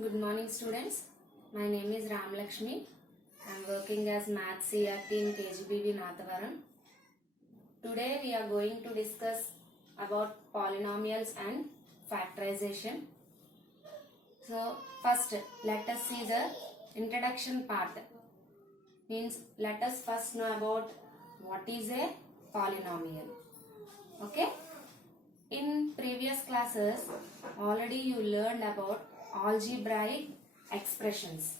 Good morning, students. My name is Ram Lakshmi. I am working as Math CRT in KGBV Natavaram. Today we are going to discuss about polynomials and factorization. So first let us see the introduction part. Means let us first know about what is a polynomial. Okay. In previous classes already you learned about algebraic expressions.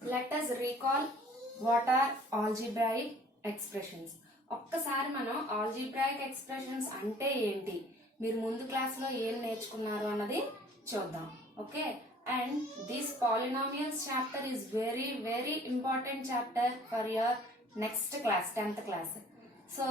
Let us recall what are algebraic expressions. ఒక్కసారి మనం algebraic expressions అంటే ఏంటి, మీరు ముందు క్లాస్లో ఏం నేర్చుకున్నారు అన్నది చూద్దాం. Okay, and this polynomials chapter is very important chapter for your next class, 10th class. So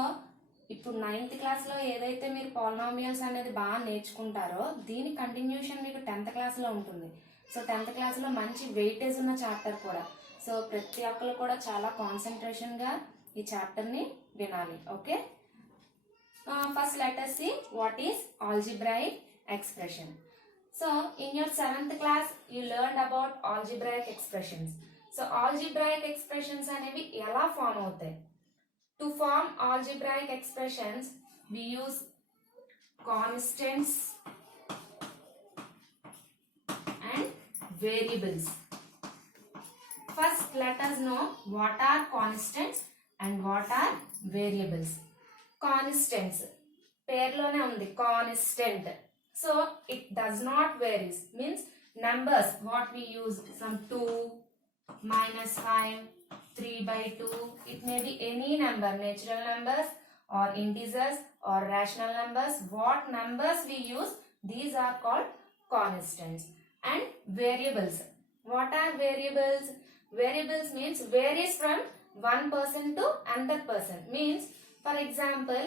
ఇప్పుడు 9th క్లాస్లో ఏదైతే మీరు polynomials అనేది బాగా నేర్చుకుంటారో దీని కంటిన్యూషన్ మీకు 10th క్లాస్లో ఉంటుంది. సో 10th క్లాస్లో మంచి వెయిటేజ్ ఉన్న చాప్టర్ కూడా. సో ప్రతి ఒక్కరు కూడా చాలా కాన్సన్ట్రేషన్గా ఈ చాప్టర్ని వినాలి. Okay, first let us see what is algebraic expression. So in your 7th class you learned about algebraic expressions. So algebraic expressions అనేవి ఎలా ఫామ్ అవుతాయి? To form algebraic expressions we use constants and variables. First let us know what are constants and what are variables. Constants పేర్లోనే ఉంది constant. So it does not varies, means numbers what we use, some 2, -5, 3/2. It may be any number, natural numbers or integers or rational numbers. What numbers we use, these are called constants. And variables. What are variables? Variables means varies from one person to another person. Means for example,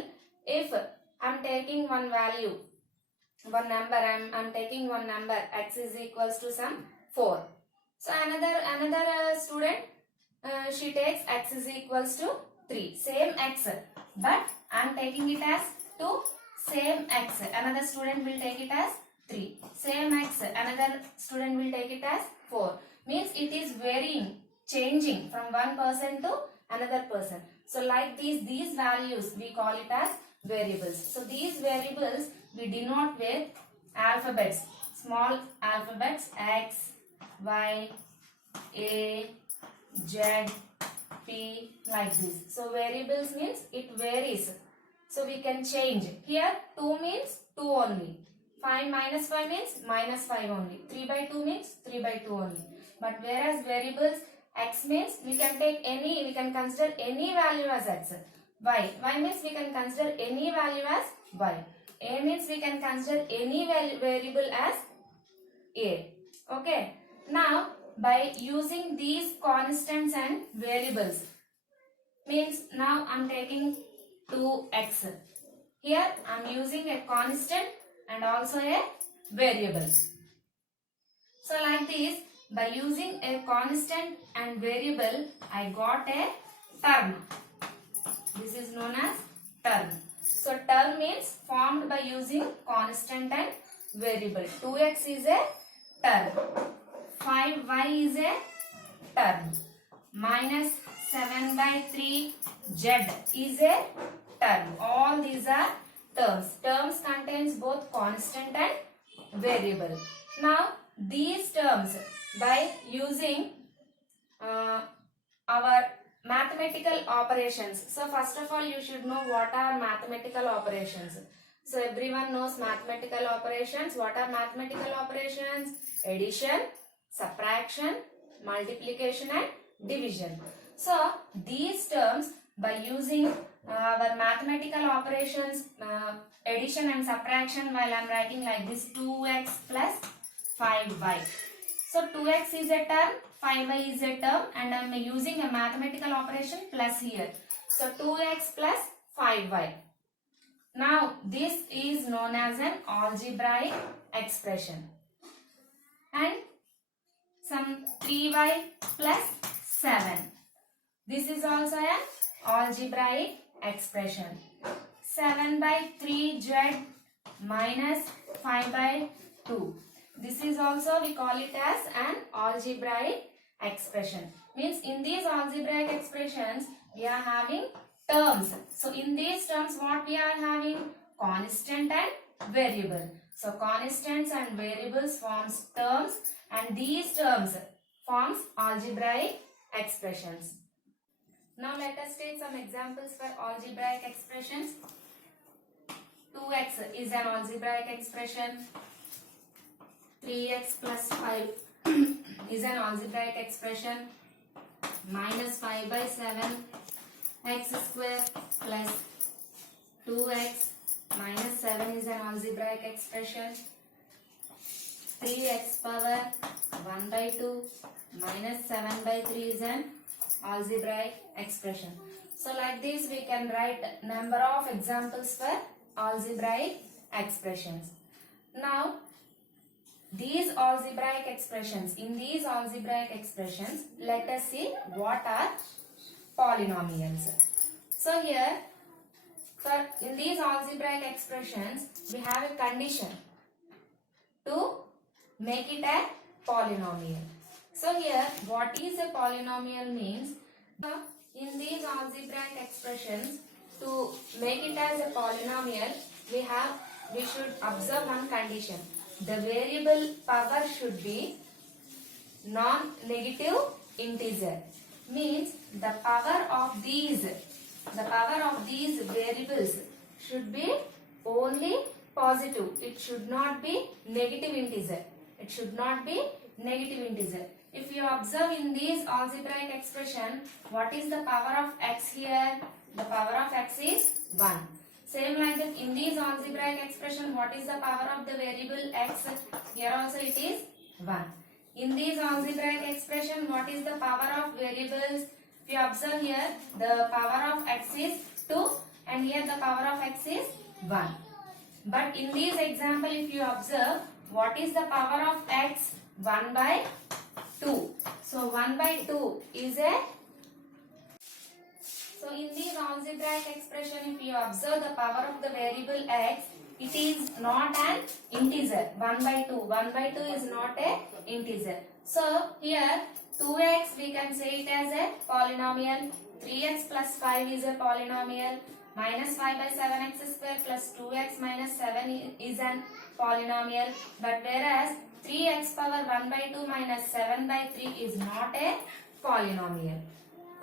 if I am taking one value, one number, I'm taking one number, x is equals to some 4. So another student, she takes x is equals to 3. Same x, but I'm taking it as 2. Same x, another student will take it as 3. Same x, another student will take it as 4. Means it is varying, changing from one person to another person. So like these values we call it as variables. So these variables we denote with alphabets, small alphabets x, y, a, z, p, like this. So variables means it varies. So we can change. Here 2 means 2 only. 5 -5 means -5 only. 3/2 means 3/2 only. But whereas variables, x means we can take any, we can consider any value as x. Y means we can consider any value as y. A means we can consider any variable as a. Okay. Now by using these constants and variables, means now I'm taking 2x. Here I'm using a constant and also a variable. So like this, by using a constant and variable, I got a term. This is known as term. So term means formed by using constant and variable. 2x is a term. 5y is a term. -7/3z is a term. All these are terms. Terms contains both constant and variable. Now these terms, by using our mathematical operations. So first of all you should know what are mathematical operations. So everyone knows mathematical operations. What are mathematical operations? Addition, subtraction, multiplication and division. So these terms, by using our mathematical operations, addition and subtraction, while I am writing like this, 2x plus 5y. So 2x is a term, 5y is a term, and I am using a mathematical operation plus here. So 2x plus 5y. Now this is known as an algebraic expression. And some 3y plus 7. This is also an algebraic expression. 7 by 3z minus 5 by 2. This is also we call it as an algebraic expression. Means in these algebraic expressions we are having terms. So in these terms what we are having? Constant and variable. So constants and variables forms terms and these terms forms algebraic expressions. Now let us take some examples for algebraic expressions. 2x is an algebraic expression. 3x plus 5 is an algebraic expression. Minus 5 by 7 x square plus 2x minus 7 is an algebraic expression. 3x power 1 by 2 minus 7 by 3 is an algebraic expression. So like this we can write number of examples for algebraic expressions. Now these algebraic expressions, in these algebraic expressions let us see what are polynomials. So here in these algebraic expressions we have a condition to make it a polynomial. So here what is a polynomial means, in these algebraic expressions to make it as a polynomial we should observe one condition. The variable power should be non-negative integer. Means the power of these variables should be only positive. It should not be negative integer. It should not be negative integer. If you observe in these algebraic expression, what is the power of x here? The power of x is 1. Same like that in these algebraic expression, what is the power of the variable x? Here also it is 1. In these algebraic expression, what is the power of variables? If you observe here, the power of x is 2 and here the power of x is 1. But in this example, if you observe, what is the power of x? 1 by 2. So 1 by 2 is a... So in this algebraic expression, if you observe the power of the variable x, it is not an integer. 1 by 2. 1 by 2 is not a integer. So here 2x we can say it as a polynomial. 3x plus 5 is a polynomial. Minus 5 by 7x square plus 2x minus 7 is an polynomial. But whereas 3x power 1 by 2 minus 7 by 3 is not a polynomial.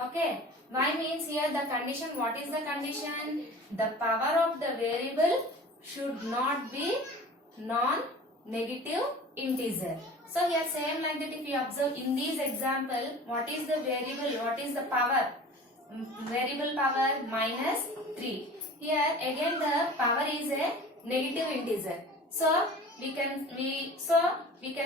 Okay. Why means here the condition, what is the condition? The power of the variable should not be non-negative integer. So here same like that if you observe in this example, what is the variable, what is the power? Variable power minus 3. Here again the power is a negative integer. So we can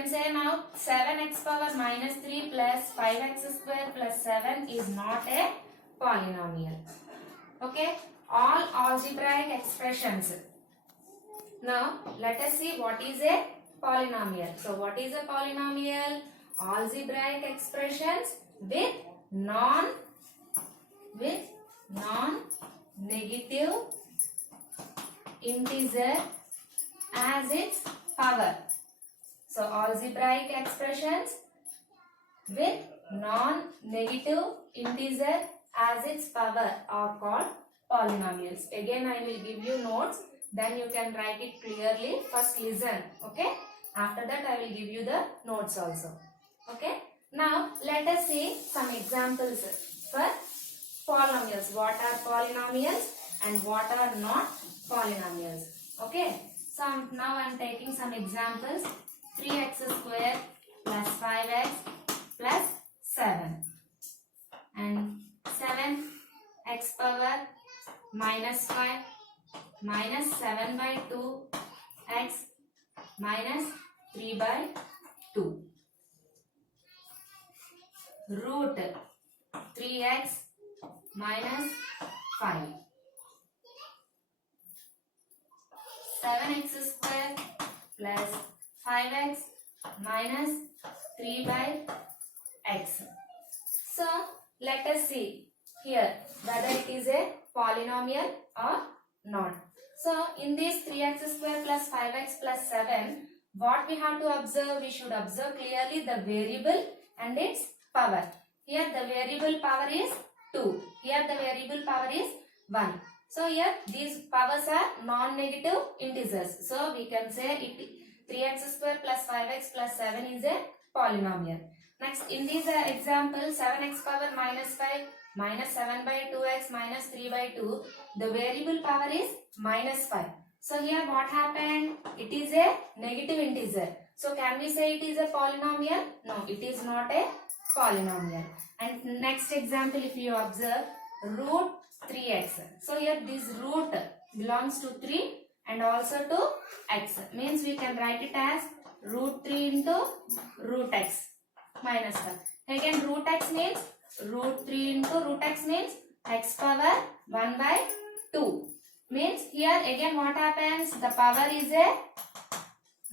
say now 7x power minus 3 plus 5x square plus 7 is not a polynomial. Okay, all algebraic expressions. Now let us see what is a polynomial. So what is a polynomial? Algebraic expressions with non-negative integer as its power. So algebraic expressions with non-negative integer as its power are called polynomials. Again I will give you notes, then you can write it clearly. First listen, okay? After that I will give you the notes also. Okay? Now let us see some examples for polynomials. What are polynomials and what are not polynomials. Okay? So now I am taking some examples. 3x square plus 5x plus 7 and 7x power minus 5 minus 7 by 2 x minus 3 by 2 root 3x minus 5 7x square plus 5x minus 3 by x. So Let us see here whether it is a polynomial or not. So in this 3x square plus 5x plus 7, what we have to observe? We should observe clearly the variable and its power. Here the variable power is 2. Here the variable power is 1. So here these powers are non-negative integers. So we can say it 3x square plus 5x plus 7 is a polynomial. Next, in this example, 7x power minus 5 minus 7 by 2x minus 3 by 2, the variable power is minus 5. So here what happened? It is a negative integer. So can we say it is a polynomial? No, it is not a polynomial. And next example, if you observe, root 3x. So here this root belongs to 3 and also to x. Means we can write it as root 3 into root x minus 5. Again root x means root 3 into root x means x power 1 by 2. Means here again what happens? The power is a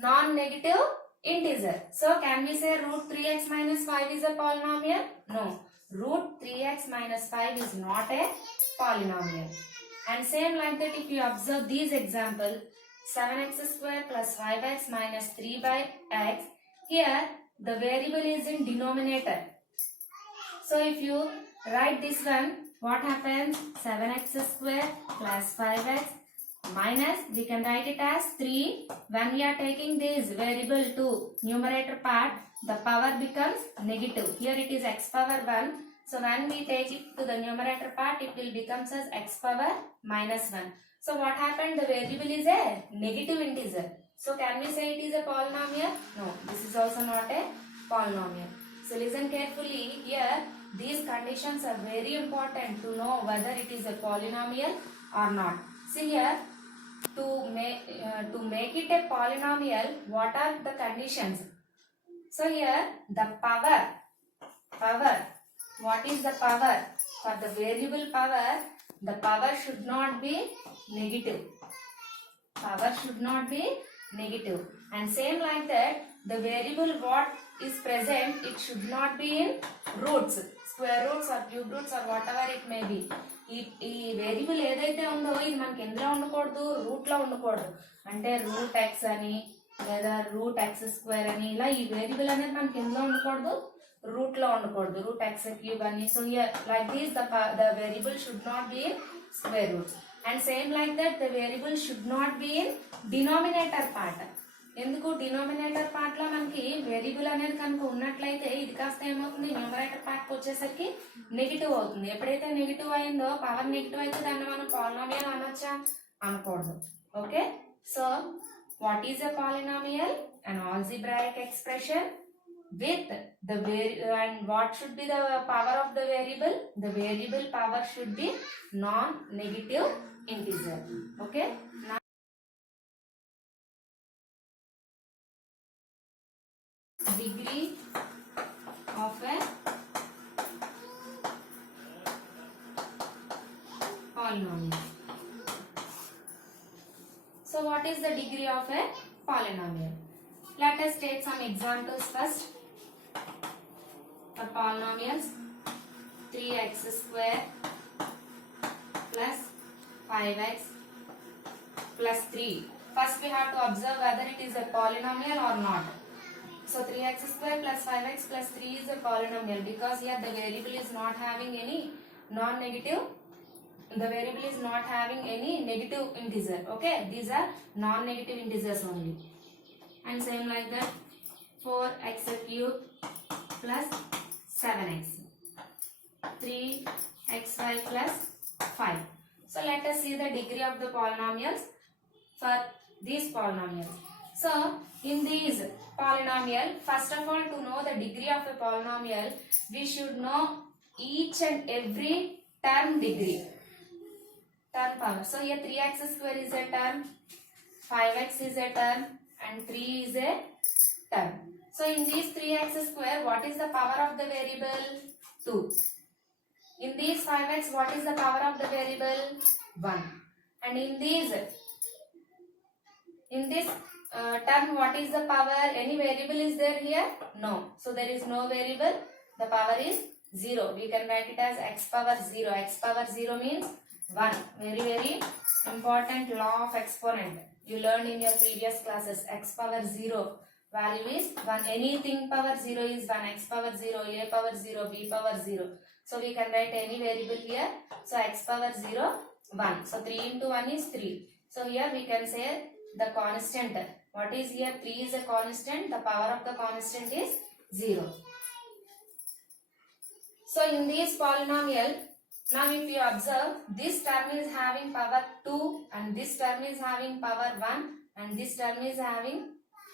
non-negative integer. So can we say root 3x minus 5 is a polynomial? No. Root 3x minus 5 is not a polynomial. And same like that, if you observe these example, 7x square plus 5x minus 3 by x, here the variable is in denominator. So if you write this one, what happens? 7x square plus 5x minus, we can write it as 3. When we are taking this variable to numerator part, the power becomes negative. Here it is x power 1. So when we take it to the numerator part, it will become as x power minus 1. So what happened? The variable is a negative integer. So can we say it is a polynomial? No, this is also not a polynomial. So listen carefully here. These conditions are very important to know whether it is a polynomial or not. See here, to make it a polynomial, what are the conditions? So here the power. What is the power? For the variable power, the power should not be negative. Power should not be negative. And same like that, the variable what is present, it should not be in roots, square roots or cube roots or whatever it may be. ఈ variable ఏదైతే ఉందో ఇది మనకి ఎందులో ఉండకూడదు, route లో ఉండకూడదు. అంటే రూట్ ఎక్స్ అని లేదా రూట్ ఎక్స్ స్క్వేర్ అని ఇలా ఈ వేరియబుల్ అనేది మనకి ఎందులో ఉండకూడదు, రూట్ లో ఉండకూడదు. రూట్ ఎక్స్ క్యూబ్ అని. So like this the variable should not be in square roots. And same like that, the variable should not be in denominator part. ఎందుకు? డినామినేటర్ పార్ట్ లో మనకి వేరియబుల్ అనేది కనుక ఉన్నట్లయితే ఇది కాస్త ఏమవుతుంది, న్యూమరేటర్ పార్ట్ వచ్చేసరికి నెగిటివ్ అవుతుంది. ఎప్పుడైతే నెగిటివ్ అయిందో, పవర్ నెగిటివ్ అయితే దాన్ని మనం పాలినామియల్ అనొచ్చా? అనకూడదు. Okay, so what is a polynomial? an algebraic expression with the and what should be the power of the variable? The variable power should be non-negative integer. Okay. Now degree of a polynomial. So what is the degree of a polynomial? Let us take some examples first. For polynomials, 3x square plus 5x plus 3. First we have to observe whether it is a polynomial or not. So 3x square plus 5x plus 3 is a polynomial because here the variable is not having any non-negative. The variable is not having any negative integer. Okay, these are non-negative integers only. And same like that, 4x cube plus 7x, 3xy plus 5. So let us see the degree of the polynomials for these polynomials. So in these polynomial, first of all, to know the degree of a polynomial, we should know each and every term degree, term power. So here 3x square is a term, 5x is a term, and 3 is a term. So in these 3x square, what is the power of the variable? 2. In these 5x, what is the power of the variable? 1. And in this term, what is the power? Any variable is there here? No. So there is no variable. The power is 0. We can write it as x power 0. X power 0 means 1. Very, very important law of exponent. You learned in your previous classes. X power 0 value is 1. Anything power 0 is 1. X power 0, A power 0, B power 0. So we can write any variable here. So x power 0, 1. So 3 into 1 is 3. So here we can say the constant. What is here? 3 is a constant. The power of the constant is 0. So in this polynomial, now if you observe, this term is having power 2 and this term is having power 1 and this term is having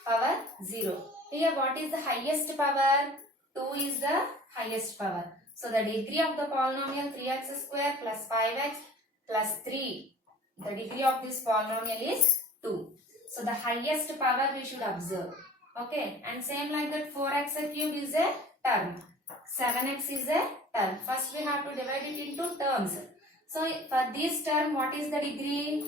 power 0. Here what is the highest power? 2 is the highest power. So the degree of the polynomial 3x square plus 5x plus 3. The degree of this polynomial is 2. So the highest power we should observe. Okay. And same like that 4x cube is a term. 7x is a term. First we have to divide it into terms. So for this term what is the degree?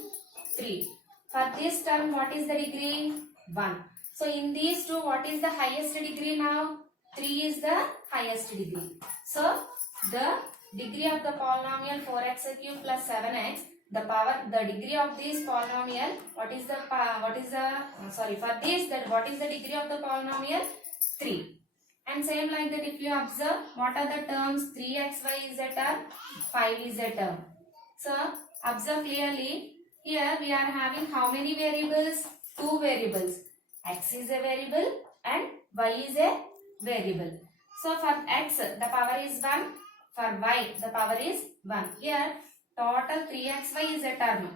3. For this term what is the degree? 1. So in these two what is the highest degree now? 3 is the highest degree. So the degree of the polynomial 4x cube plus 7x, the degree of this polynomial, what is the degree of the polynomial? 3. And same like that if you observe, what are the terms? 3xy is a term, 5 is a term. So observe clearly, here we are having how many variables? 2 variables. X is a variable and y is a variable. So for x the power is 1, for y the power is 1. Here total 3xy is a term.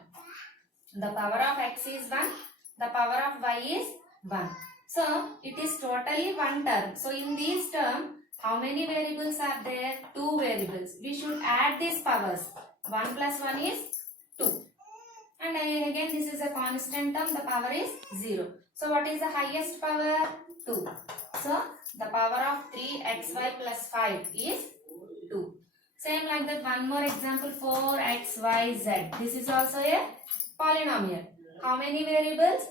The power of x is 1, the power of y is 1. So it is totally one term. So in this term how many variables are there? 2 variables. We should add these powers. 1 plus 1 is 2. And again this is a constant term, the power is 0. So what is the highest power? 2. So the power of 3xy plus 5 is 2. Same like that one more example, 4xyz. This is also a polynomial. How many variables?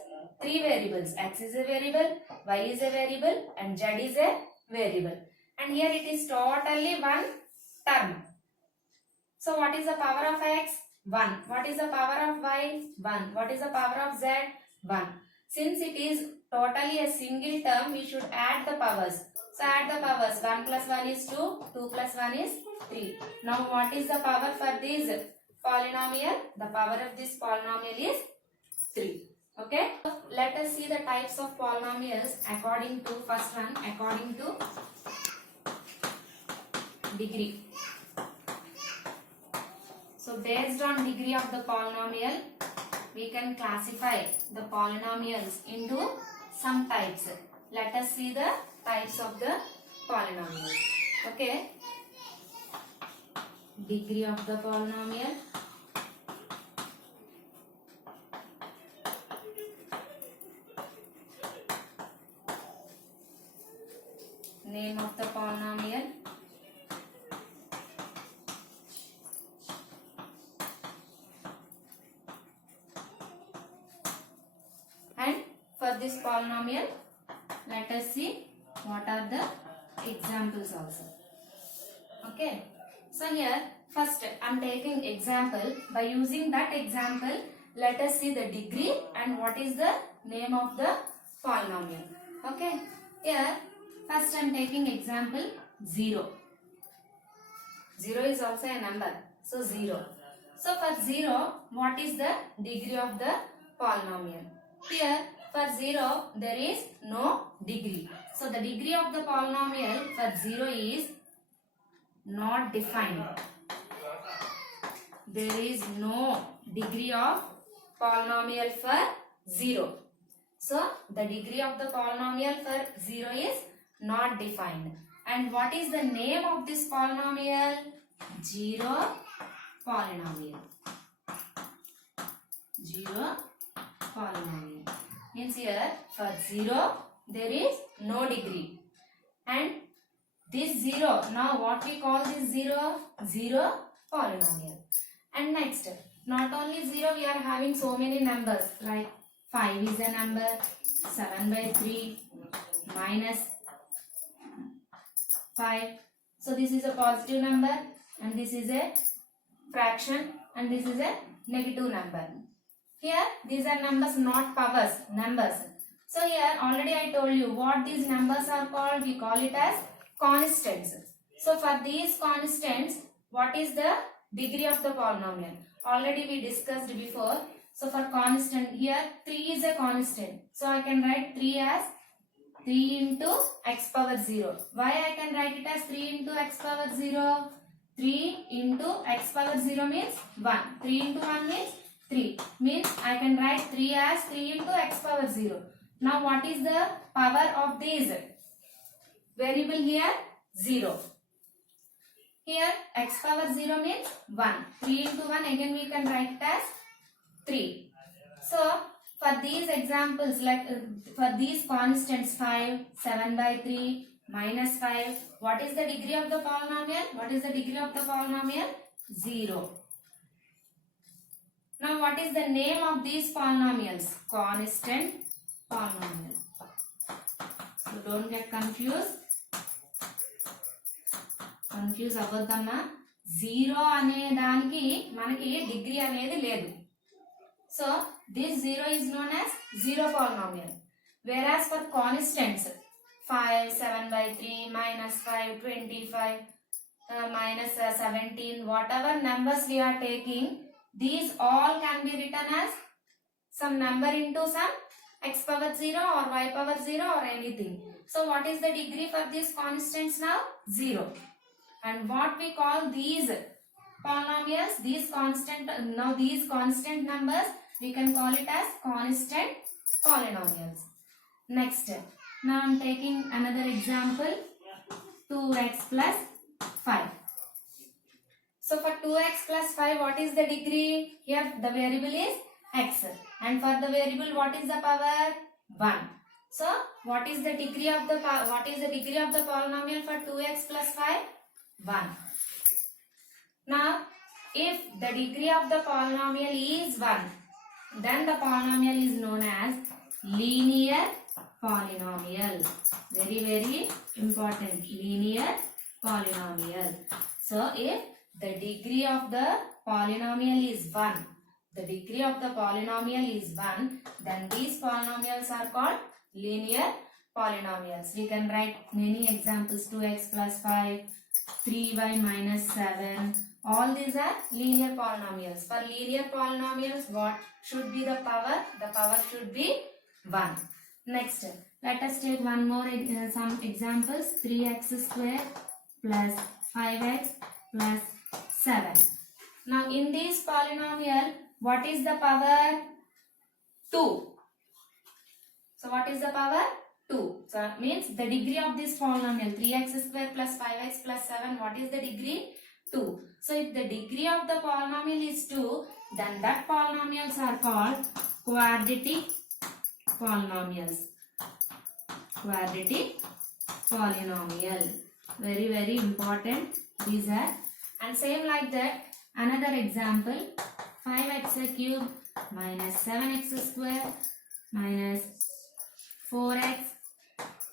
3 variables. X is a variable, y is a variable and z is a variable. And here it is totally one term. So what is the power of x? 1. What is the power of y? 1. What is the power of z? 1. Since it is totally a single term, we should add the powers. So add the powers. 1 plus 1 is 2. 2 plus 1 is 3. Now what is the power for this polynomial? The power of this polynomial is 3. Okay. So let us see the types of polynomials according to first one, according to degree. So based on degree of the polynomial, we can classify the polynomials into some types. Let us see the types of the polynomials. Okay. Degree of the polynomial. Name of the polynomial. And for this polynomial, let us see what are the examples also. Okay. So here first I am taking example. By using that example, let us see the degree and what is the name of the polynomial. Okay. Here first I am taking example 0. 0 is also a number. So 0. So for 0, what is the degree of the polynomial? Here for 0 there is no degree. So the degree of the polynomial for 0 is not defined. There is no degree of polynomial for 0. So the degree of the polynomial for 0 is not defined. And what is the name of this polynomial? 0 polynomial. 0 polynomial. Means here for 0 there is no degree. And this 0, now what we call this 0? 0 polynomial. And next, not only 0, we are having so many numbers like 5 is a number, 7 by 3, minus 5, So this is a positive number and this is a fraction and this is a negative number. Here these are numbers, not powers, numbers. So here already I told you what these numbers are called. We call it as constants. So for these constants, what is the degree of the polynomial? Already we discussed before. So for constant, here 3 is a constant. So I can write 3 as 3 into x power 0. Why I can write it as 3 into x power 0? 3 into x power 0 means 1. 3 into 1 means 3. Means I can write 3 as 3 into x power 0. Now what is the power of this variable here? 0. Here x power 0 means 1. 3 into 1 again we can write it as 3. So for these examples, like for these constants 5, 7 by 3, minus 5, what is the degree of the polynomial? What is the degree of the polynomial? 0. Now what is the name of these polynomials? Constant polynomial. So don't get confused. Confuse అవ్వద్దమ్మా. 0 అనే దానికి మనకి degree అనేది లేదు. So this 0 is known as zero polynomial. Whereas for constants 5, 7 by 3, minus 5, 25, minus 17, whatever numbers we are taking, these all can be written as some number into some x power 0 or y power 0 or anything. So what is the degree for these constants now? 0. And what we call these polynomials, these constant numbers, we can call it as constant polynomials. Next, now I am taking another example, 2x plus 5. So for 2x plus 5, what is the degree? Here the variable is x, and for the variable what is the power? 1. So what is the degree of the polynomial for 2x plus 5? 1. Now if the degree of the polynomial is 1, then the polynomial is known as linear polynomial. Very, very important. Linear polynomial. So if the degree of the polynomial is 1, then these polynomials are called linear polynomials. We can write many examples. 2x plus 5, 3y minus 7. All these are linear polynomials. For linear polynomials, what should be the power? The power should be 1. Next, let us take one more some examples. 3x square plus 5x plus 7. Now in this polynomial, what is the power? 2. So what is the power? 2. So it means the degree of this polynomial 3x square plus 5x plus 7, what is the degree? 2. So if the degree of the polynomial is 2, then that polynomials are called quadratic polynomials. Quadratic polynomial. Very, very important. These are. And same like that, another example, 5x cube minus 7x square minus 4x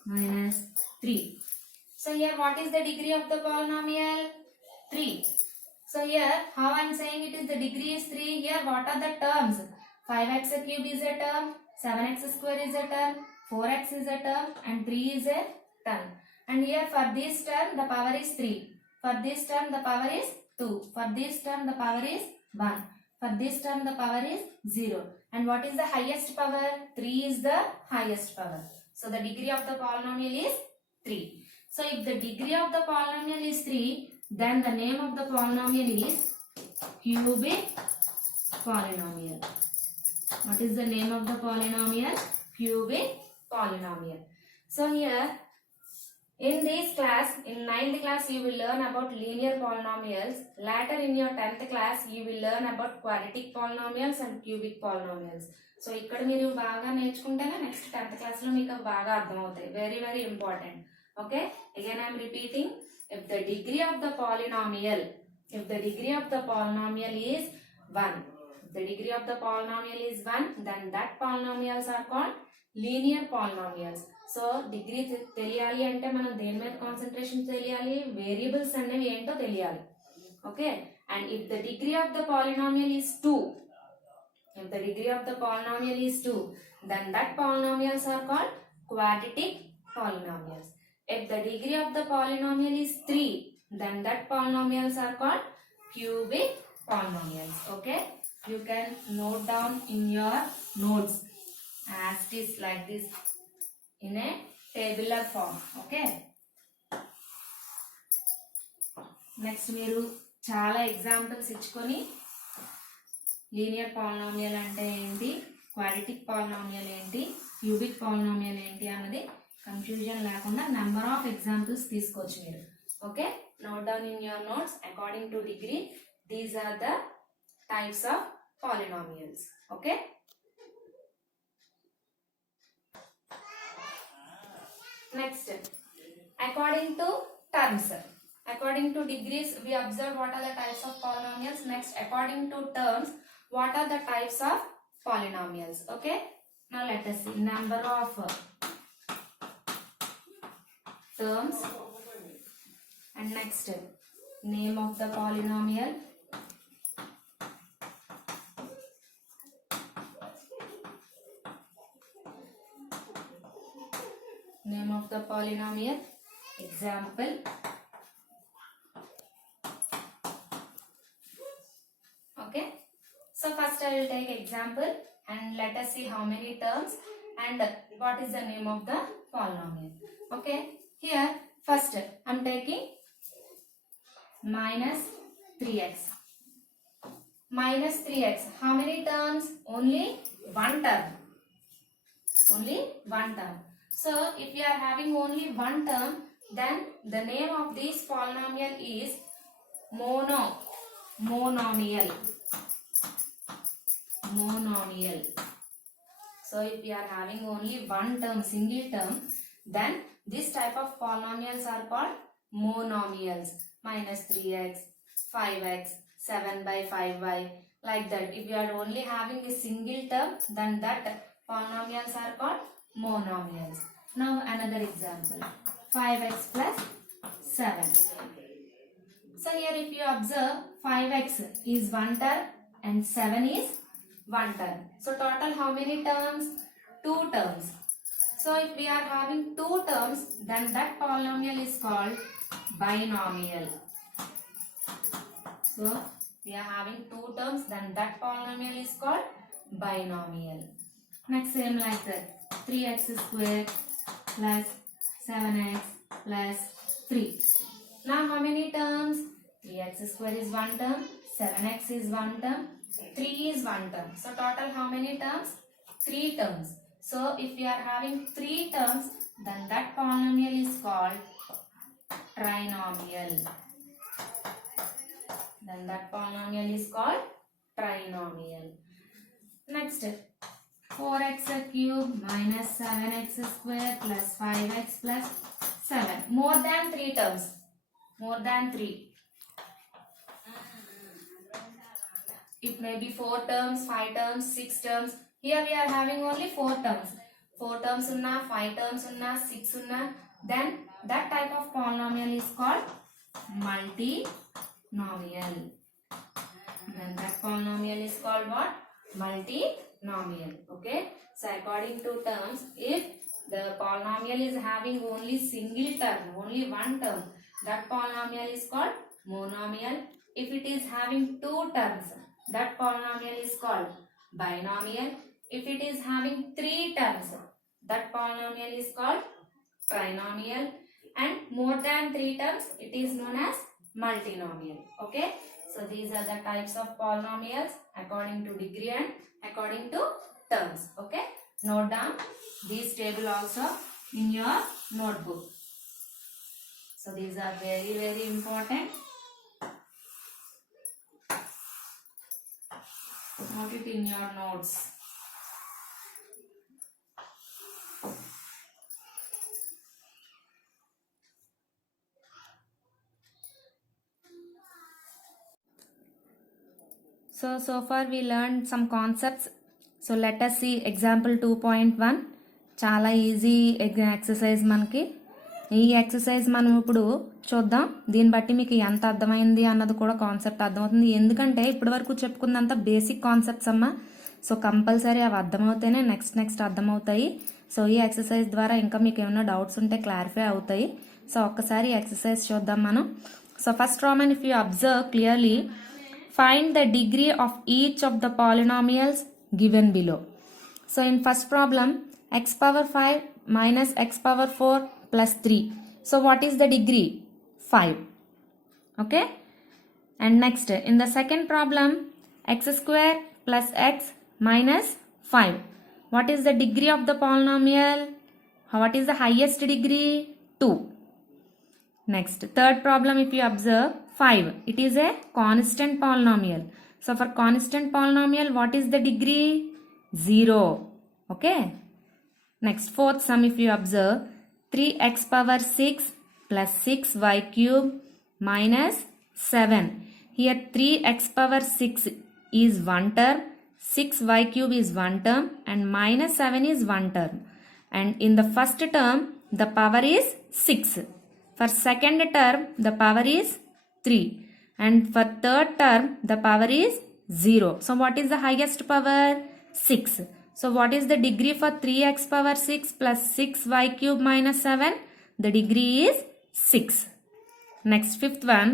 minus 3. So here what is the degree of the polynomial? 3. So here how I am saying it is the degree is 3. Here what are the terms? 5x cube is a term, 7x square is a term, 4x is a term and 3 is a term. And here for this term the power is 3. For this term the power is 2. For this term the power is 1. For this term the power is 0. And what is the highest power? 3 is the highest power. So the degree of the polynomial is 3. So if the degree of the polynomial is 3, then the name of the polynomial is cubic polynomial. What is the name of the polynomial? Cubic polynomial. So here in this class, in 9th class you will learn about linear polynomials. Later in your 10th class you will learn about quadratic polynomials and cubic polynomials. So ఇక్కడ మీరు బాగా నేర్చుకుంటేనే next 10th class లో మీకు బాగా అర్థమవుతాయి. Very, very important. Okay, again I am repeating. If the degree of the polynomial is 1, then that polynomials are called linear polynomials. So degree తెలియాలి అంటే మనం దేని మీద కాన్సన్ట్రేషన్ తెలియాలి, వేరియబుల్స్ అనేవి ఏంటో తెలియాలి. Okay, and if the degree of the polynomial is 2, if the degree of the polynomial is 2, then that polynomials are called quadratic polynomials. If the degree of the polynomial is 3, then that polynomials are called cubic polynomials. Okay, you can note down in your notes as it is like this in a tabular form. Okay, next మీరు చాలా examples ఇచ్చుకొని linear polynomial అంటే ఏంటి, quadratic polynomial ఏంటి, cubic polynomial ఏంటి అన్నది confusion లేకుండా number of examples తీసుకోవచ్చు మీరు. Okay, note down in your notes according to degree these are the types of polynomials. Okay, next according to terms. According to degrees, we observe what are the types of polynomials. Next, according to terms, what are the types of polynomials. Okay, now let us see number of terms, and next name of the polynomial, name of the polynomial, example, okay. So first I will take example and let us see how many terms and what is the name of the polynomial. Okay, here first I am taking minus 3x. Minus 3x, how many terms? Only one term. Only one term. So if we are having only one term, then the name of this polynomial is monomial. Monomial. So if we are having only one term, single term, then this type of polynomials are called monomials. Minus 3x, 5x, 7 by 5y, like that. If you are only having a single term, then that polynomials are called monomials. Now another example, 5x plus 7. So here if you observe, 5x is one term and 7 is one term. So total how many terms? 2 terms. So if we are having 2 terms, then that polynomial is called binomial. So we are having 2 terms, then that polynomial is called binomial. Next same like that, 3x square plus 7x plus 3. Now how many terms? 3x square is one term, 7x is one term, 3 is one term. So total how many terms? 3 terms. So if we are having 3 terms, then that polynomial is called trinomial. Then that polynomial is called trinomial. Next, 4x cube minus 7x square plus 5x plus 7. More than 3 terms. More than 3. It may be 4 terms, 5 terms, 6 terms. Here we are having only 4 terms. 4 terms unna, 5 terms unna, 6 unna. Then that type of polynomial is called multinomial. Then that polynomial is called what? Multinomial. Okay. So according to terms, if the polynomial is having only single term, only one term, that polynomial is called monomial. If it is having 2 terms, that polynomial is called binomial. If it is having 3 terms, that polynomial is called trinomial. And more than 3 terms, it is known as multinomial. Okay. So these are the types of polynomials according to degree and according to terms. Okay. Note down this table also in your notebook. So these are very, very important. Note it in your notes. So far we learned some concepts. So let us see example 2.1. చాలా easy exercise మనకి. ఈ exercise మనం ఇప్పుడు చూద్దాం. దీన్ని బట్టి మీకు ఎంత అర్థమైంది అన్నది కూడా కాన్సెప్ట్ అర్థమవుతుంది. ఎందుకంటే ఇప్పటి వరకు చెప్పుకుందంతా బేసిక్ కాన్సెప్ట్స్ అమ్మా. సో కంపల్సరీ అవి అర్థమవుతేనే నెక్స్ట్ అర్థమవుతాయి. సో ఈ ఎక్సర్సైజ్ ద్వారా ఇంకా మీకు ఏమైనా డౌట్స్ ఉంటే క్లారిఫై అవుతాయి. సో ఒక్కసారి ఎక్సర్సైజ్ చూద్దాం మనం. So first Roman, if you observe clearly, find the degree of each of the polynomials given below. So in first problem, x power 5 minus x power 4 plus 3. So what is the degree? 5. Okay. And next, in the second problem, x square plus x minus 5. What is the degree of the polynomial? What is the highest degree? 2. Next, third problem, if you observe 5, it is a constant polynomial. So for constant polynomial, what is the degree? 0. Okay. Next, fourth sum, if you observe 3x power 6 plus 6y cube minus 7. Here 3x power 6 is one term, 6y cube is one term, and minus 7 is one term. And in the first term, the power is 6. For second term, the power is 3. And for third term, the power is 0. So what is the highest power? 6. So what is the degree for 3x power 6 plus 6y cube minus 7? The degree is 6. Next, fifth one,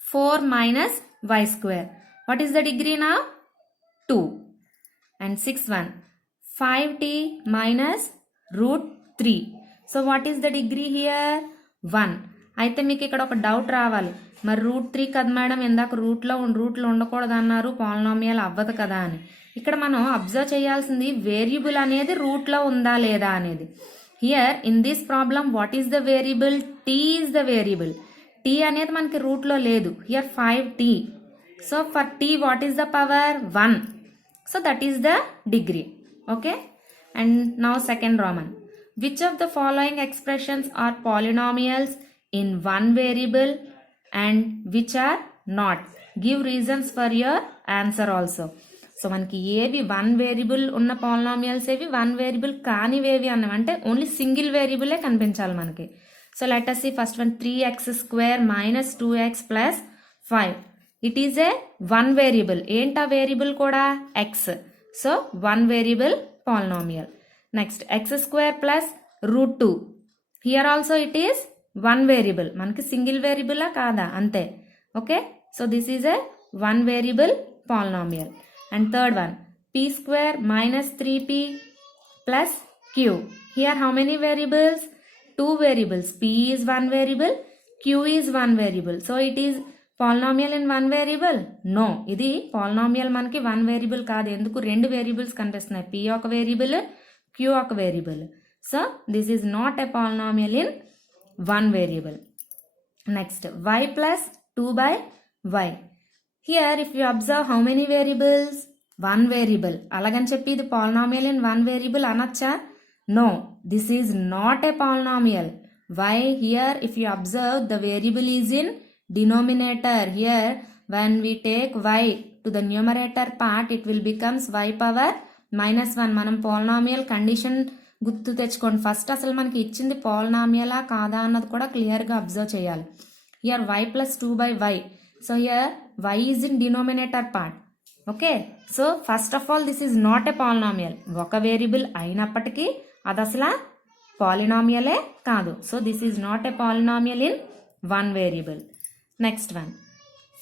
4 minus y square. What is the degree now? 2. And sixth one, 5t minus root 3. So what is the degree here? 1. అయితే మీకు ఇక్కడ ఒక doubt రావాలి, మరి √3 కదా madam, ఇందాక రూట్లో ఉండకూడదు అన్నారు, పాలినామియల్ అవ్వదు కదా అని. ఇక్కడ మనం అబ్జర్వ్ చేయాల్సింది వేరియబుల్ అనేది రూట్లో ఉందా లేదా అనేది. Here in this problem what is the variable? T is the variable. T అనేది మనకి రూట్లో లేదు. Here 5t. So for T what is the power? 1. So that is the degree. Okay. And now second Roman. Which of the following expressions are polynomials in one variable and which are not? Give reasons for your answer also. So మనకి ఏవి one variable ఉన్న polynomials ఏవి, one variable కానివేవి అన్నవి, అంటే only single వేరియబులే కనిపించాలి మనకి. So let us see first one, 3x square minus 2x plus 5. It is a one variable. ఏంటా variable కూడా? x. So one variable polynomial. Next x square plus √2. Here also it is one variable. మనకి single వేరియబులా కాదా? అంతే. Okay. So this is a one variable polynomial. And third one, p square minus 3p plus q. Here how many variables? 2 variables. p is one variable, q is one variable. So it is polynomial in one variable? No. ఇది polynomial మనకి one variable కాదు. ఎందుకు? రెండు variables కనిపిస్తున్నాయి, p ఒక variable, q ఒక variable. So this is not a polynomial in one variable. Next, y plus 2 by y. Here if you observe how many variables? One variable. అలాగని చెప్పి ఇది polynomial in one variable అనొచ్చా? No, this is not a polynomial. Why? Here if you observe the variable is in denominator. Here when we take y to the numerator part, it will becomes y power minus 1. మనం polynomial condition గుర్తు తెచ్చుకోండి. First అసలు మనకి ఇచ్చింది పాలినామియలా కాదా అన్నది కూడా క్లియర్గా అబ్జర్వ్ చేయాలి. Here y plus 2 by y. So here y is in denominator part. Okay. So first of all this is not a polynomial. ఒక వేరియబుల్ అయినప్పటికీ అది అసలు పాలినామియలే కాదు. So this is not a polynomial in one variable. Next one,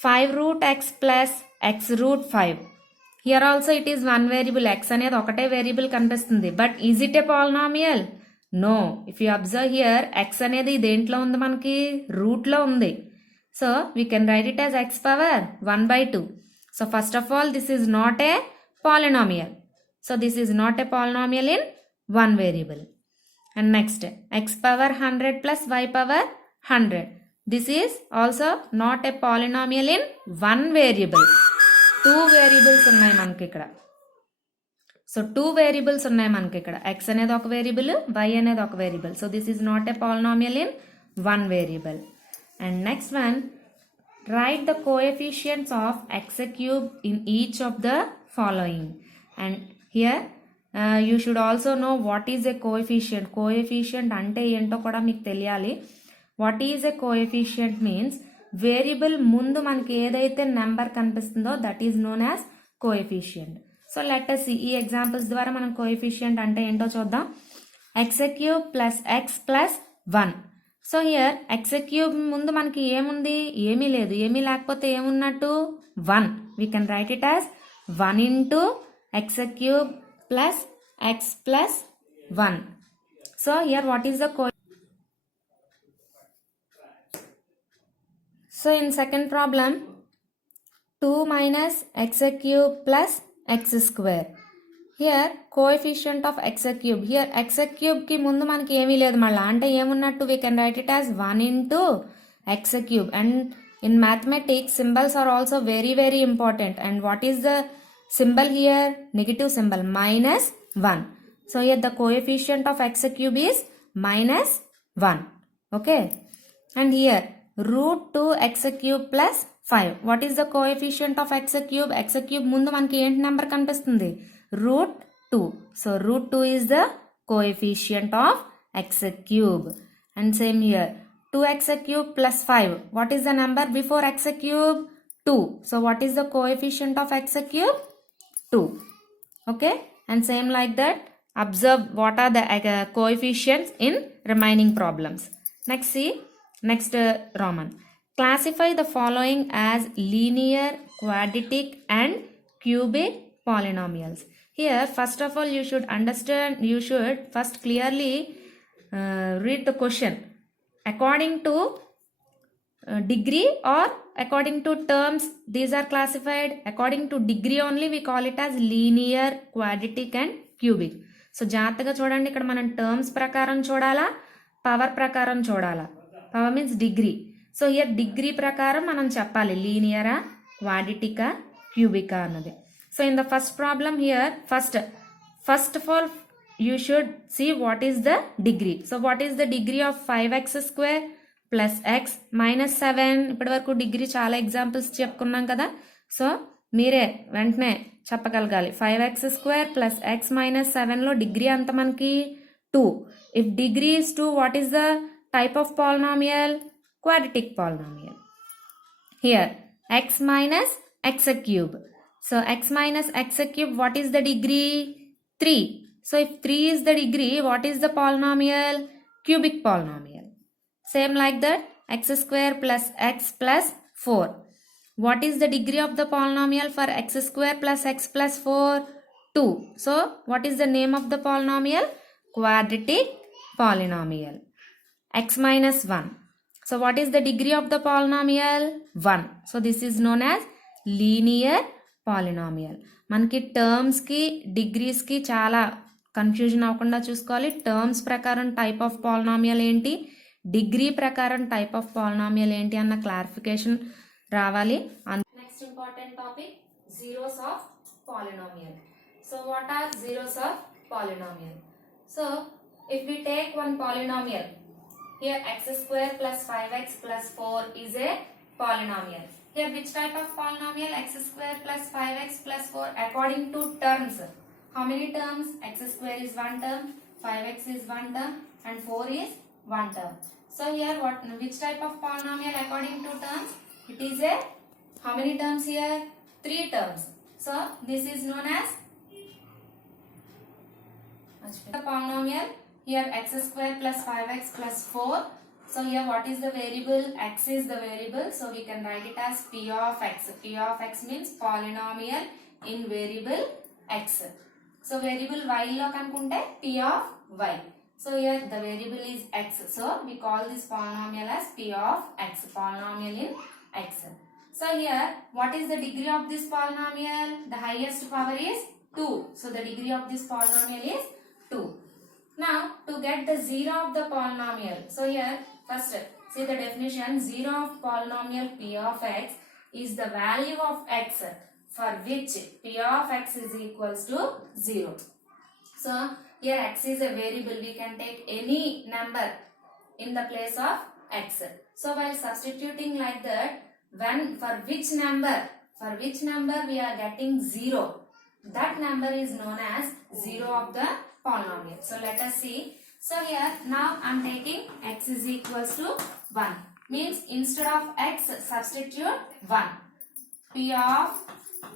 5√x plus x √5. Here also it is one variable. x అనేది ఒకటే variable కనిపిస్తుంది. But is it a polynomial? No. If you observe here x అనేది దేంట్లో ఉంది? మనకి రూట్లో ఉంది. So we can write it as x power 1/2. So first of all this is not a polynomial. So this is not a polynomial in one variable. And next, x power 100 plus y power 100. This is also not a polynomial in one variable. Two variables ఉన్నాయి మనకి ఇక్కడ. So two variables ఉన్నాయి మనకి ఇక్కడ. x అనేది ఒక variable, y అనేది ఒక variable. So this is not a polynomial in one variable. And next one, right the coefficients of x cube in each of the following. And here you should also know what is a coefficient. Coefficient అంటే ఏంటో కూడా మీకు తెలియాలి. What is a coefficient means variable ముందు మనకి ఏదైతే number కనిపిస్తుందో that is known as coefficient. So let us see ఈ ఎగ్జాంపుల్స్ ద్వారా మనం కోఎఫిషియంట్ అంటే ఏంటో చూద్దాం. x cube plus X plus 1. So here x cube ముందు మనకి ఏముంది, ఏమీ లేదు. ఏమీ లేకపోతే ఏమున్నట్టు 1. We can write it as 1 into x cube plus x plus 1. So here what is the so in second problem 2 minus x cube plus x square. Here coefficient of x cube. Here x cube ki mundu manaki emi ledu malla ante emunnattu we can write it as 1 into x cube. And in mathematics symbols are also very very important. And what is the symbol here? Negative symbol, minus 1. So here the coefficient of x cube is minus 1. Okay. And here root 2 x cube plus 5. What is the coefficient of x cube? X cube mundu manaki enti number kanipistundi? Root 2. So root 2 is the coefficient of x cube. And same here 2x cube plus 5. What is the number before x cube? 2. So what is the coefficient of x cube? 2. Okay. And same like that, observe what are the coefficients in remaining problems. Next see, next Roman. Classify the following as linear, quadratic and cubic polynomials. Here first of all you should understand, you should first clearly read the question. According to degree or according to terms these are classified. According to degree only we call it as linear, quadratic and cubic. So జాగ్రత్తగా చూడండి, ఇక్కడ మనం terms ప్రకారం చూడాలా, power ప్రకారం చూడాలా. Power means degree. So here degree ప్రకారం మనం చెప్పాలి లీనియరా, క్వాడ్రటికా, క్యూబికా అన్నది. So in the first problem here first of all you should see what is the degree. So what is the degree of 5x square plus x minus 7. ఇప్పటి వరకు degree చాలా ఎగ్జాంపుల్స్ చెప్పుకున్నాం కదా. సో మీరే వెంటనే చెప్పగలగాలి. 5x square plus x minus 7లో degree అంత మనకి 2. If degree is 2, what is the type of polynomial? Quadratic polynomial. Here x minus x cube. So x minus x cube, what is the degree? 3. So if 3 is the degree, what is the polynomial? Cubic polynomial. Same like that, x square plus x plus 4. What is the degree of the polynomial for x square plus x plus 4? 2. So what is the name of the polynomial? Quadratic polynomial. X minus 1. So what is the degree of the polynomial? 1. So this is known as linear polynomial. మనకి టర్మ్స్కి డిగ్రీస్కి చాలా confusion అవ్వకుండా చూసుకోవాలి. Terms ప్రకారం type of polynomial ఏంటి, degree ప్రకారం type of polynomial ఏంటి అన్న clarification రావాలి. Next important topic zeros of polynomial. So what are zeros of polynomial? So if we take one polynomial, here x square plus 5x plus 4 is a polynomial. Here which type of polynomial? X square plus 5x plus 4 according to terms. How many terms? X square is one term, 5x is one term and 4 is one term. So here which type of polynomial according to terms? It is a, how many terms here? 3 terms. So this is known as the polynomial. Here x square plus 5x plus 4. So here what is the variable? X is the variable. So we can write it as p of x. P of x means polynomial in variable x. So variable y lo kanukunte p of y. So here the variable is x. So we call this polynomial as p of x. Polynomial in x. So here what is the degree of this polynomial? The highest power is 2. So the degree of this polynomial is 2. Now to get the zero of the polynomial, so here first see the definition. Zero of polynomial p of x is the value of x for which p of x is equals to 0. So here x is a variable, we can take any number in the place of x. So while substituting like that, when for which number we are getting 0, that number is known as 0 of the polynomial. So let us see. So here now I am taking x is equals to 1. Means instead of x substitute 1. P of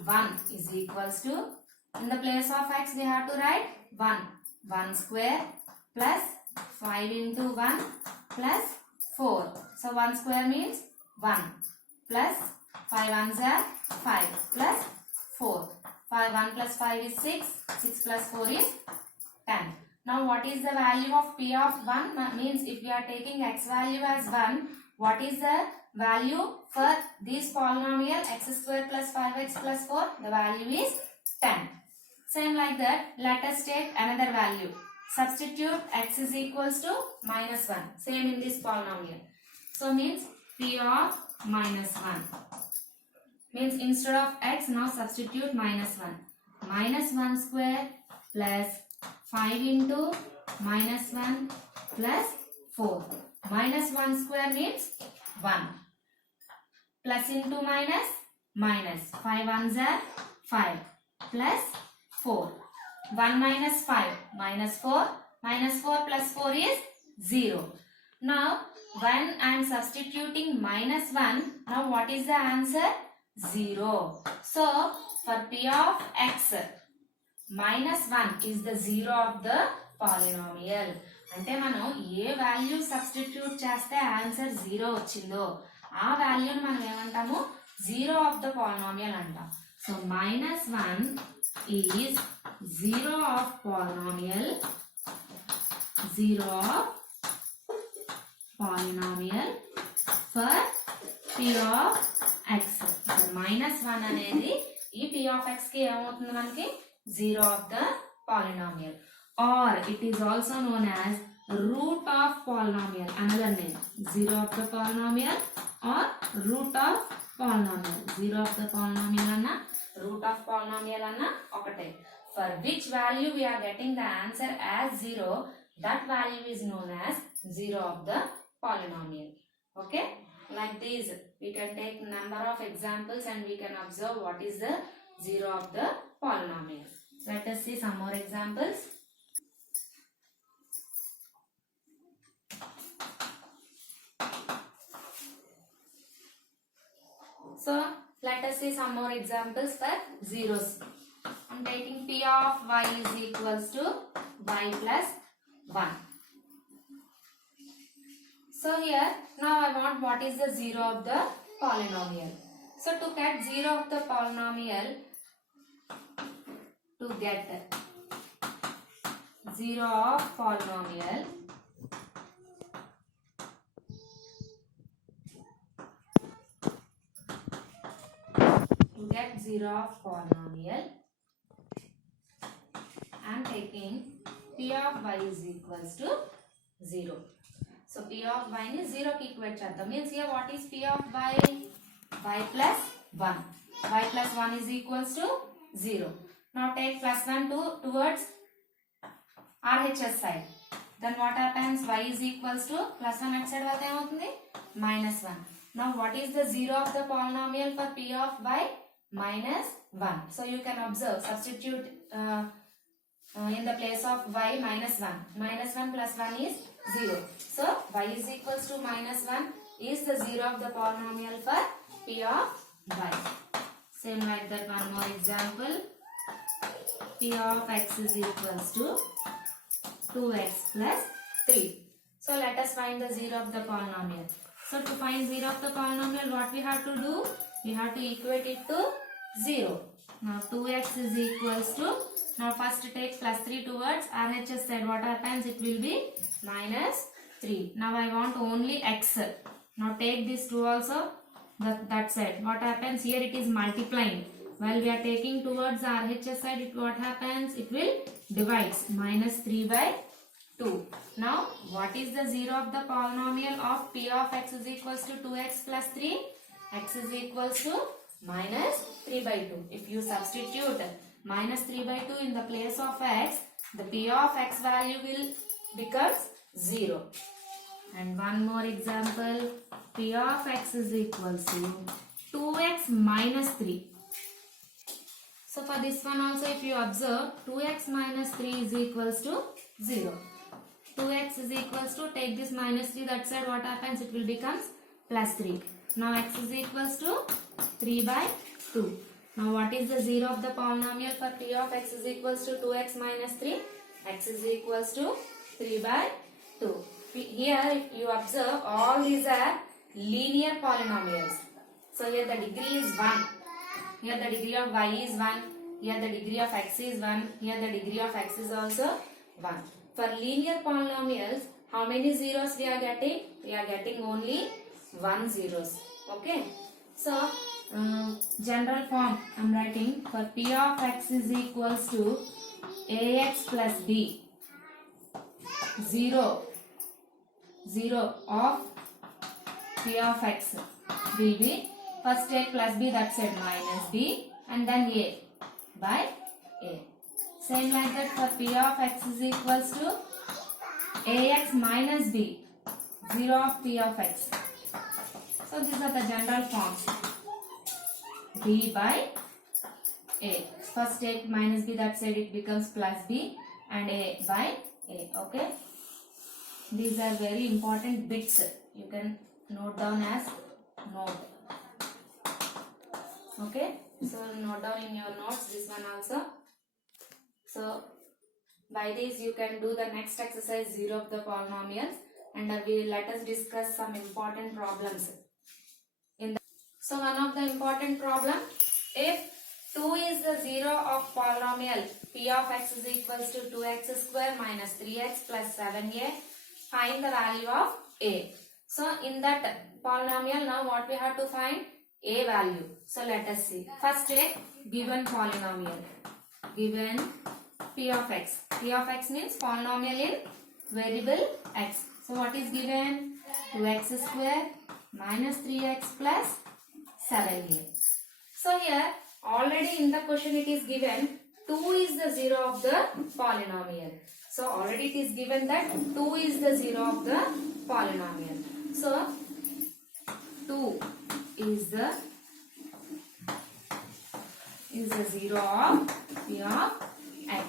1 is equals to, in the place of x we have to write 1. 1 square plus 5 into 1 plus 4. So 1 square means 1 plus 5 ones are 5 plus 4. 1 plus 5 is 6. 6 plus 4 is 10. Now what is the value of P of 1? Means if we are taking x value as 1, what is the value for this polynomial x square plus 5x plus 4? The value is 10. Same like that, let us take another value. Substitute x is equals to minus 1. Same in this polynomial. So means P of minus 1. Means instead of x now substitute minus 1. Minus 1 square plus 5 into minus 1 plus 4. Minus 1 square means 1. Plus into minus, minus. 5 ones are 5 plus 4. 1 minus 5 minus 4. Minus 4 plus 4 is 0. Now when I am substituting minus 1, now what is the answer? 0. So for P of x, minus 1 is the 0 of the polynomial. అంటే మనం ఏ value substitute చేస్తే answer 0 వచ్చిందో ఆ వాల్యూని మనం ఏమంటాము? 0 of the polynomial అంటాం. So minus 1 is 0 of polynomial. 0 of polynomial for P of x. minus 1 అనేది ఈ P of x కి ఏమవుతుంది మనకి? 0 of the polynomial. Or it is also known as root of polynomial. Another name. 0 of the polynomial or root of polynomial. 0 of the polynomial anna, root of polynomial anna okate. For which value we are getting the answer as 0, that value is known as 0 of the polynomial. Okay? Like this, we can take number of examples and we can observe what is the 0 of the polynomial. Let us see some more examples. So let us see some more examples for zeros. I am taking P of y is equals to y plus 1. So here now I want what is the 0 of the polynomial. So to get 0 of the polynomial, to get 0 of polynomial, to get 0 of polynomial, I am taking P of y is equals to 0. So P of y is 0 ki equate cheyadam. Means here what is P of y? Y plus 1. Y plus 1 is equals to 0. Now take plus 1 towards RHS side. Then what happens? Y is equals to plus 1 at side valte em avutundi? Minus 1. Now what is the 0 of the polynomial for P of y? Minus 1. So you can observe, substitute in the place of y minus 1. Minus 1 plus 1 is 0. So y is equals to minus 1 is the 0 of the polynomial for P of y. Same like that, one more example. P of x is equals to 2x plus 3. So let us find the 0 of the polynomial. So to find 0 of the polynomial, what we have to do? We have to equate it to 0. Now 2x is equals to, now first take plus 3 towards RHS side. What happens? It will be minus 3. Now I want only x. Now take this 2 also that side. What happens? Here it is multiplying. While we are taking towards the RHS side, what happens? It will divide. Minus 3 by 2. Now what is the 0 of the polynomial of P of x is equals to 2x plus 3? X is equals to minus 3 by 2. If you substitute minus 3 by 2 in the place of x, the P of x value will becomes 0. And one more example, P of x is equals to 2x minus 3. So for this one also, if you observe, 2x minus 3 is equals to 0. 2x is equals to, take this minus 3 that side, what happens? It will becomes plus 3. Now x is equals to 3 by 2. Now what is the 0 of the polynomial for p of x is equals to 2x minus 3? X is equals to 3 by 2. Here if you observe, all these are linear polynomials. So here the degree is 1. Here the degree of y is 1. Here the degree of x is 1. Here the degree of x is also 1. For linear polynomials, how many zeros we are getting? We are getting only 1 zeros. Okay. So, general form I am writing for p of x is equals to ax plus b. 0 of p of x will be, first take plus b, that side minus b, and then a by a. Same like that for p of x is equals to ax minus b. 0 of p of x. So these are the general forms. b by a. First take minus b, that side it becomes plus b, and a by a. Okay. These are very important bits. You can note down as note. Okay. So note down in your notes this one also. So by this you can do the next exercise, 0 of the polynomials, and let us discuss some important problems. So one of the important problem, if 2 is the 0 of polynomial p of x is equals to 2x square minus 3x plus 7a, find the value of a. So in that polynomial, now what we have to find? A value. So let us see. First a given polynomial. Given p of x. P of x means polynomial in variable x. So what is given? 2x square minus 3x plus 7a. So here already in the question it is given 2 is the 0 of the polynomial. So already it is given that 2 is the 0 of the polynomial. So 2 is the 0 of p of x.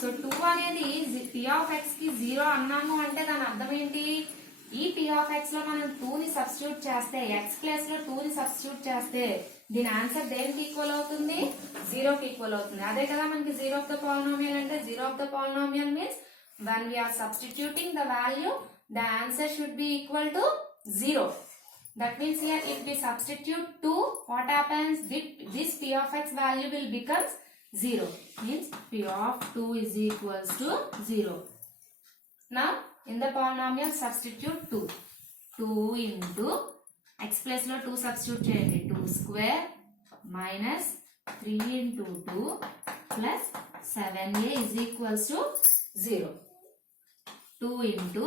So 2 అనేది p of x కి 0 అన్నాము అంటే దాని అర్థం ఏంటి? ఈ p of x లో మనం 2 ని సబ్స్టిట్యూట్ చేస్తే, x ప్లేస్ లో 2 ని సబ్స్టిట్యూట్ చేస్తే దీని ఆన్సర్ దేనికి ఈక్వల్ అవుతుంది? 0 కి ఈక్వల్ అవుతుంది. అదే కదా మనకి 0 ఆఫ్ ద పాలినామియల్ అంటే, 0 of the polynomial means when we are substituting the value, the answer should be equal to 0. That means here if we substitute 2, what happens? This p of x value will becomes 0. Means p of 2 is equals to 0. Now in the polynomial substitute 2. 2 into x place లో 2 substitute చేయండి. 2 square minus 3 into 2 plus 7a is equals to 0. 2 into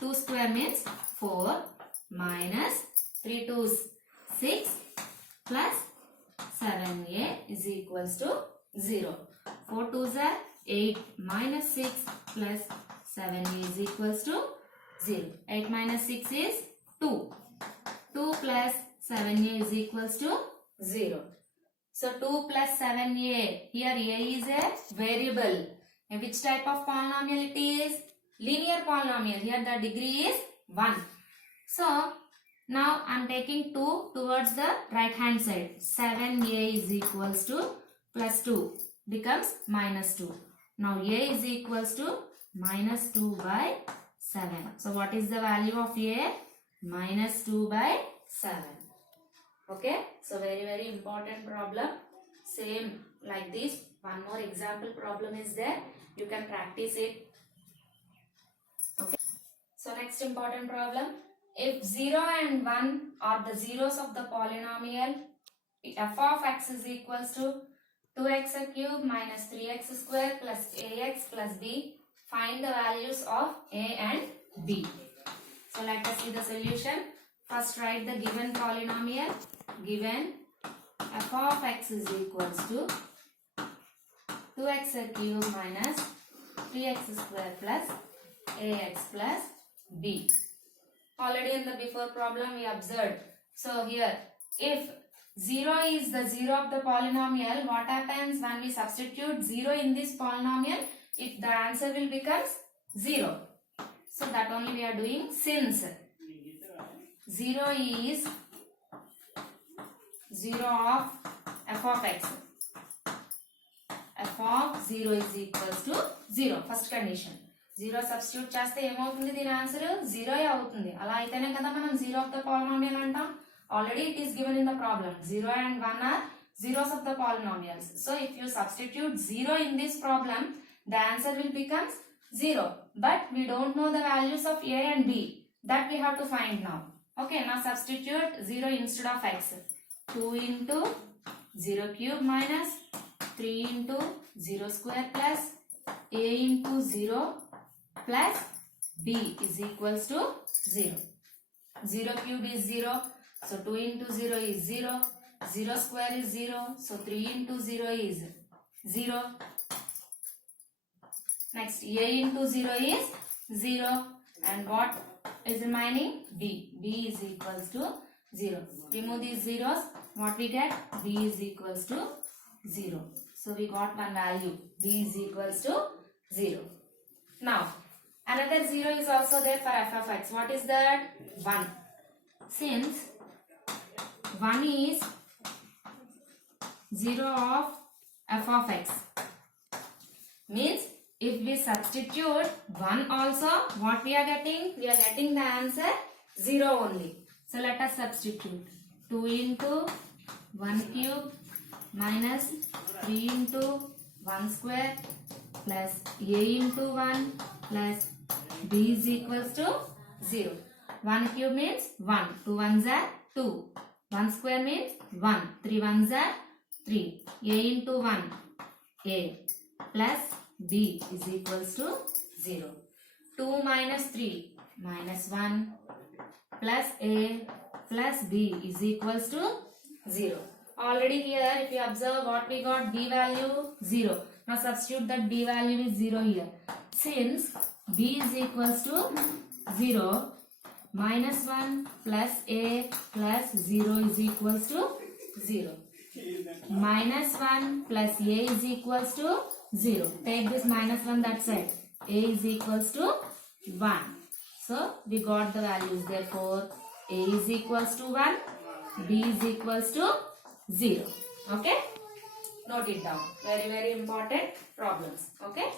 2 square means 4 minus 3 2s 6 plus 7a is equals to 0. 4 2s are 8 minus 6 plus 7a is equals to 0. 8 minus 6 is 2. 2 plus 7a is equals to 0. So 2 plus 7a, here a is a variable. And which type of polynomial it is? Linear polynomial. Here the degree is 1. So now I am taking 2 towards the right hand side. 7a is equals to plus 2 becomes minus 2. Now a is equals to minus 2 by 7. So what is the value of a? Minus 2 by 7. Okay. So very important problem. Same like this. One more example problem is there. You can practice it. Okay. So next important problem. If 0 and 1 are the zeros of the polynomial, f of x is equals to 2x cube minus 3x square plus ax plus b. Find the values of a and b. So let us see the solution. First write the given polynomial. Given f of x is equals to 2x cube minus 3x square plus ax plus b. Already in the before problem we observed. So here if 0 is the 0 of the polynomial. What happens when we substitute 0 in this polynomial? If the answer will becomes 0. So that only we are doing. Since 0 is 0 of f of x, f of 0 is equals to 0. First condition. 0 substitute చేస్తే ఏమవుతుంది? దీని answer 0 అవుతుంది. అలా అయితేనే కదా మనం 0 of the polynomial అంటాం. Already it is given in the problem. 0 and 1 are zeros of the polynomials. So if you substitute 0 in this problem, the answer will become 0. But we don't know the values of a and b. That we have to find now. Okay, now substitute 0 instead of x. 2 into 0 cube minus 3 into 0 square plus a into 0 plus b is equals to 0. 0 cube is 0. So 2 into 0 is 0. 0 square is 0. So 3 into 0 is 0. Next, a into 0 is 0. And what is remaining? B. B is equals to 0. Remove these zeros. What we get? B is equals to 0. So we got one value. B is equals to 0. Now, another 0 is also there for f of x. What is that? 1. Since 1 is 0 of f of x, means if we substitute 1 also, what we are getting? We are getting the answer 0 only. So let us substitute. 2 into 1 cube minus 3 into 1 square plus a into 1 plus b is equals to 0. 1 cube means 1. 2 ones are 2. 1 square means 1. 3 ones are 3. A into 1, a plus b is equals to 0. 2 minus 3 minus 1 plus a plus b is equals to 0. Already here if you observe what we got, b value 0. Now substitute that b value is 0 here. Since b is equals to 0, minus 1 plus a plus 0 is equals to 0. Minus 1 plus a is equals to 0. Take this minus 1 that side. A is equals to 1. So we got the values. Therefore a is equals to 1. B is equals to 0. Okay. Note it down. Very, very important problems. Okay.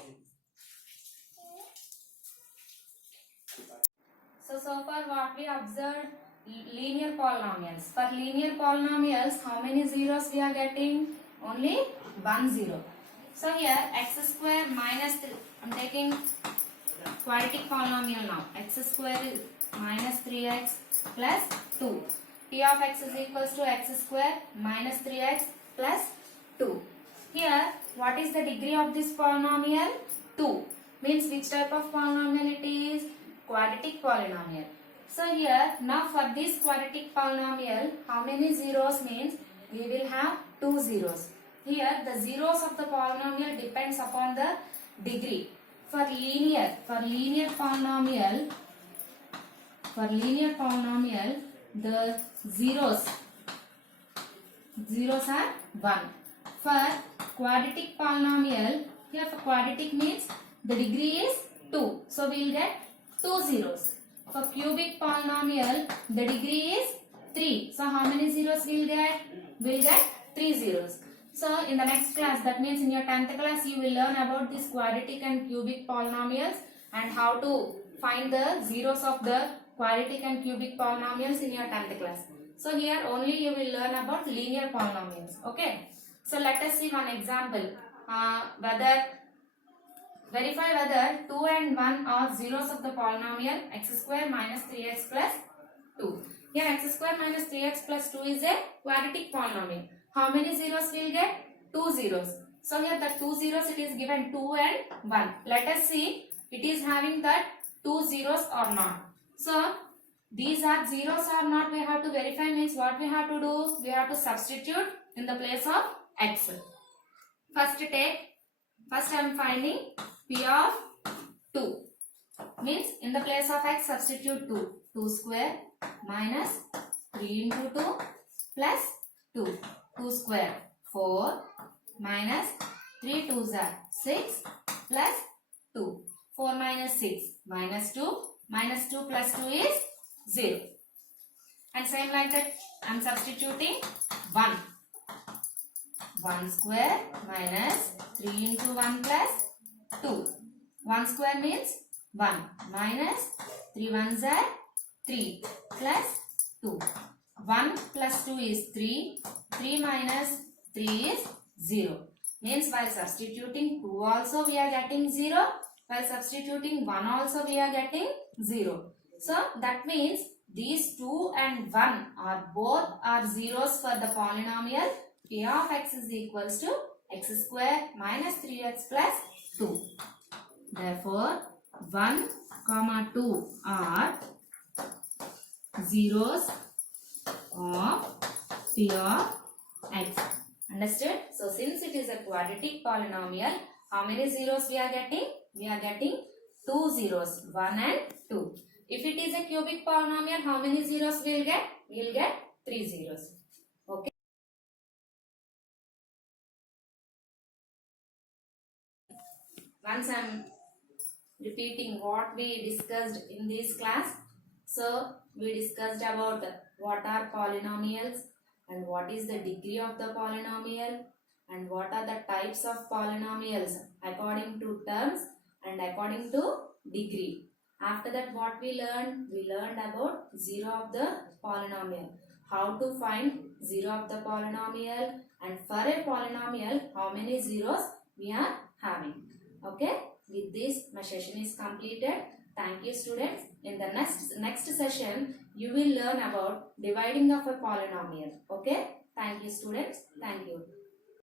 So far what we observed, linear polynomials. For linear polynomials, how many zeros we are getting? Only 1 zero. So here x square minus 3, I am taking quadratic polynomial now. X square is minus 3x plus 2. P of x is equals to x square minus 3x plus 2. Here, what is the degree of this polynomial? 2. Means which type of polynomial it is? Quadratic polynomial. So here, now for this quadratic polynomial, how many zeros means? We will have 2 zeros. Here, the zeros of the polynomial depends upon the degree. For linear polynomial, the zeros are 1. For quadratic polynomial, here for quadratic means the degree is 2. So we will get 2 zeros. For cubic polynomial, the degree is 3. So how many zeros we will get? We will get 3 zeros. So in the next class, that means in your 10th class, you will learn about this quadratic and cubic polynomials and how to find the zeros of the quadratic and cubic polynomials in your 10th class. So here only you will learn about linear polynomials. Okay. So let us see one example. Verify whether 2 and 1 are zeros of the polynomial x square minus 3x plus 2. Here x square minus 3x plus 2 is a quadratic polynomial. How many zeros we will get? 2 zeros. So here the 2 zeros it is given 2 and 1. Let us see it is having that 2 zeros or not. So these are zeros or not, we have to verify. Means what we have to do? We have to substitute in the place of x. First I am finding p of 2. Means in the place of x substitute 2. 2 square minus 3 into 2 plus 2. 2 square 4 minus 3 2s are 6 plus 2. 4 minus 6 minus 2. Minus 2 plus 2 is 0. And same like that I am substituting 1. 1 square minus 3 into 1 plus 2. 1 square means 1 minus 3 ones are 3 plus 2. 1 plus 2 is 3. 3 minus 3 is 0. Means while substituting 2 also we are getting 0. While substituting 1 also we are getting 0. So that means these 2 and 1 are both are zeros for the polynomial p of x is equals to x square minus 3x plus 2. Therefore 1 comma 2 are zeros of p of x. Understood? So since it is a quadratic polynomial, how many zeros we are getting? We are getting 2 zeros, 1 and 2. If it is a cubic polynomial, how many zeros we will get? We will get 3 zeros. Okay. Once I am repeating what we discussed in this class. So we discussed about what are polynomials and what is the degree of the polynomial and what are the types of polynomials according to terms and according to degree. After that what we learned? We learned about zero of the polynomial. How to find zero of the polynomial and for a polynomial how many zeros we are having. Okay. With this my session is completed. Thank you students. In the next session you will learn about dividing of a polynomial. Okay. Thank you students. Thank you.